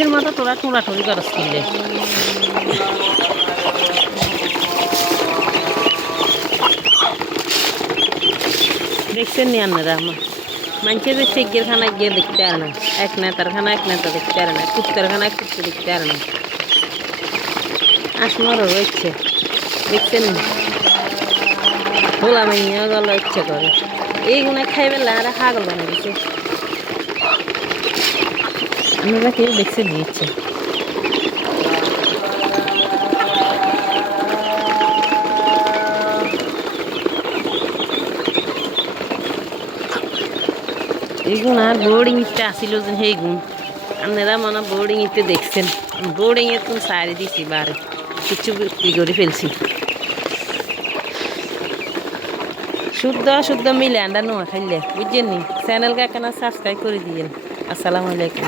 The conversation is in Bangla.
মানুষের মতো তোরা টোড়াটুড়ি করস কিনলে দেখছেন নি আপনারা মানুষের যে শেখের খানা গিয়ে দেখতে আর না এক নেতার খানা এক নেতা দেখতে আর না কুত্তার খানা এক কুত্তা দেখতে আর না আসমারও রয়েছে দেখছেন নি ভোলা মাইয়া গেল ইচ্ছে করে এইগুলো খাইবে আর হাগল বানিয়ে দিচ্ছে আপনারা কেউ দেখছে দিচ্ছে এই গুণ আর বোর্ডিং ইতে আসিল যে সেই গুণ আপনারা মনে বোর্ডিং ইতে দেখছেন বোর্ডিং এ তুমি সারি দিছি বারে কিছু বিক্রি করে ফেলছি শুদ্ধ শুদ্ধ মিলে আন্ডা নোয়া খাইলে বুঝছেন নি চ্যানেলকে কেন সাবস্ক্রাইব করে দিয়েন আসসালামু আলাইকুম